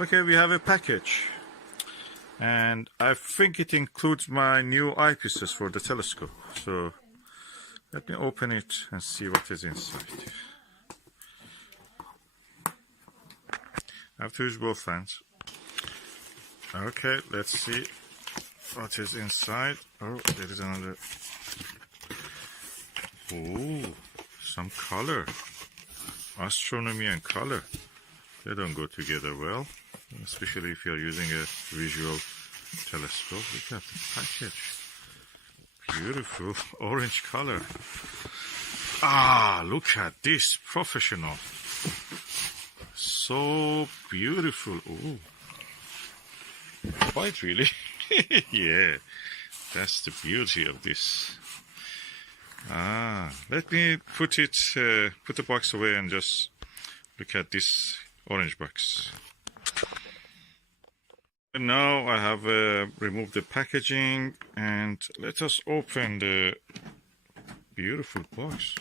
Okay, we have a package, and I think it includes my new eyepieces for the telescope. So let me open it and see what is inside. I have to use both hands. Okay, let's see what is inside. Oh, there is another. Oh, some color. Astronomy and color. They don't go together well, especially if you're using a visual telescope. Look at the package. Beautiful orange color. Ah, look at this. Professional. So beautiful. Oh, quite really. Yeah, that's the beauty of this. Ah, let me put the box away and just look at this orange box. And now I have removed the packaging, and let us open the beautiful box.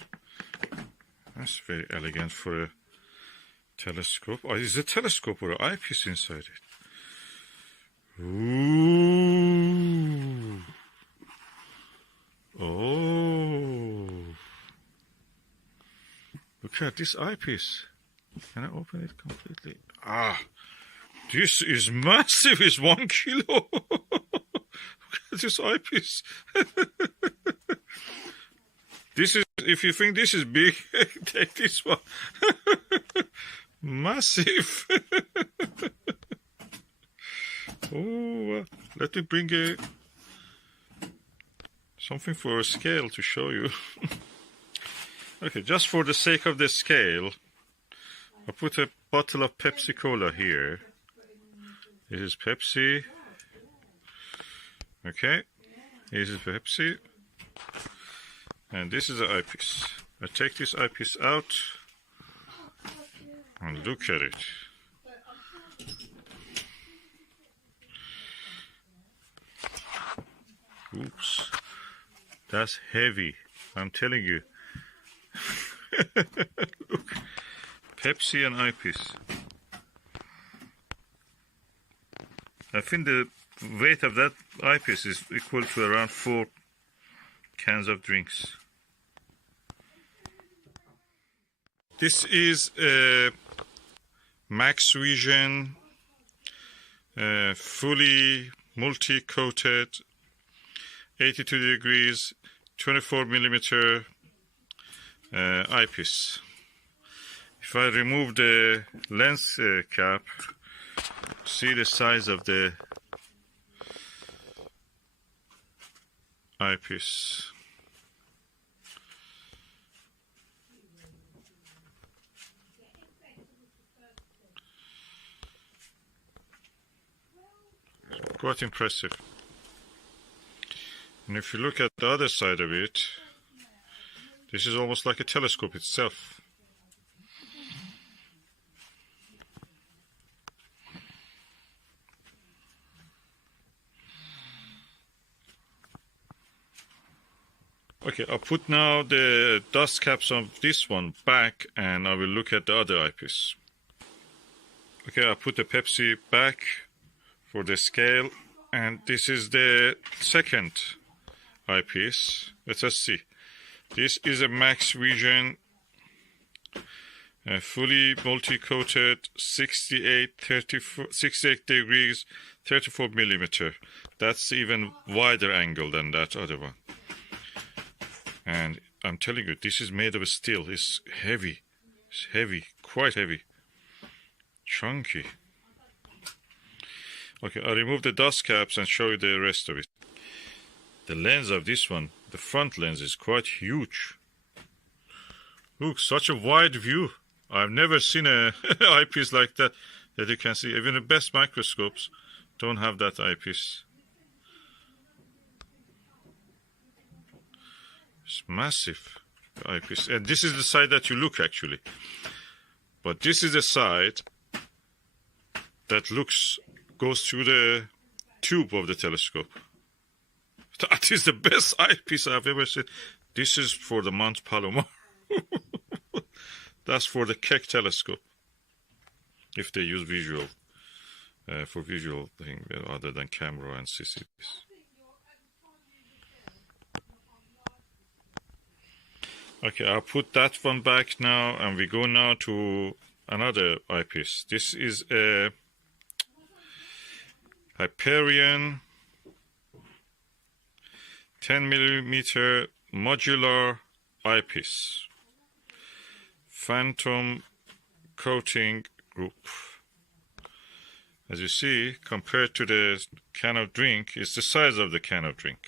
That's very elegant for a telescope. Oh, is it a telescope or an eyepiece inside it? Ooh. Oh. Look at this eyepiece. Can I open it completely? Ah, this is massive. It's 1 kilo. Look at this eyepiece. This is, if you think this is big, take this one. Massive. Oh, let me bring something for a scale to show you. Okay, just for the sake of the scale, I put a bottle of Pepsi Cola here. This is Pepsi. Okay, this is Pepsi. And this is the eyepiece. I take this eyepiece out and look at it. Oops, that's heavy, I'm telling you. Look, Pepsi and eyepiece. I think the weight of that eyepiece is equal to around 4 cans of drinks. This is a Maxvision fully multi-coated 82 degrees 24 millimeter eyepiece. If I remove the lens cap, see the size of the eyepiece. Quite impressive. And if you look at the other side of it, this is almost like a telescope itself. Okay, I'll put now the dust caps of this one back, and I will look at the other eyepiece. Okay, I'll put the Pepsi back for the scale, and this is the second eyepiece. Let us see. This is a Maxvision fully multi-coated 68 degrees 34 millimeter. That's even wider angle than that other one. And I'm telling you, this is made of steel. It's heavy. It's heavy, quite heavy. Chunky. Okay, I'll remove the dust caps and show you the rest of it. The lens of this one, the front lens, is quite huge. Look, such a wide view. I've never seen a eyepiece like that you can see. Even the best microscopes don't have that eyepiece. It's massive eyepiece. And this is the side that you look, actually. But this is the side that goes through the tube of the telescope. That is the best eyepiece I've ever seen. This is for the Mount Palomar. That's for the Keck telescope, if they use visual. for visual thing other than camera and CCTVs. Okay, I'll put that one back now, and we go now to another eyepiece. This is a Hyperion 10mm modular eyepiece, phantom coating group. As you see, compared to the can of drink, it's the size of the can of drink.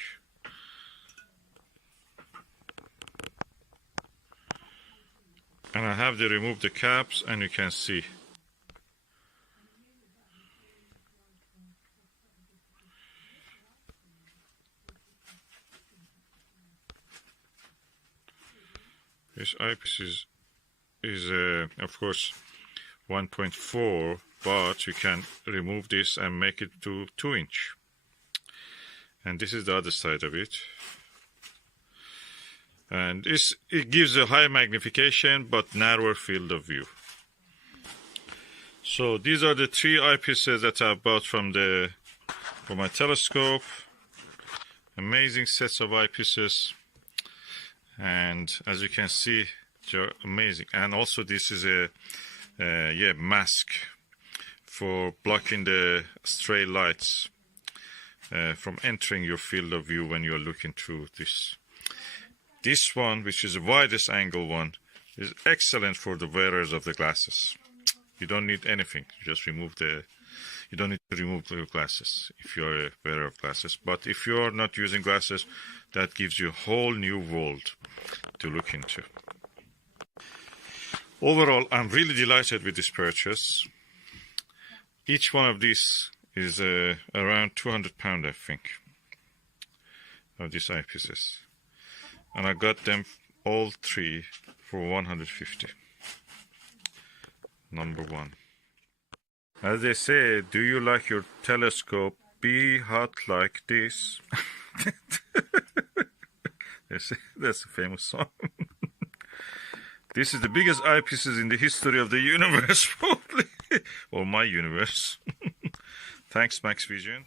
And I have to remove the caps, and you can see. This eyepiece is of course 1.4, but you can remove this and make it to 2-inch. And this is the other side of it. And it gives a high magnification but narrower field of view. So these are the 3 eyepieces that I bought from my telescope. Amazing sets of eyepieces, and as you can see, they're amazing. And also this is a mask for blocking the stray lights from entering your field of view when you're looking through this. This one, which is the widest angle one, is excellent for the wearers of the glasses. You don't need anything. You just remove you don't need to remove your glasses if you're a wearer of glasses. But if you're not using glasses, that gives you a whole new world to look into. Overall, I'm really delighted with this purchase. Each one of these is around £200, I think, of these eyepieces. And I got them all 3 for 150. Number 1. As they say, do you like your telescope be hot like this? That's a famous song. This is the biggest eyepieces in the history of the universe, probably. Or my universe. Thanks, Maxvision.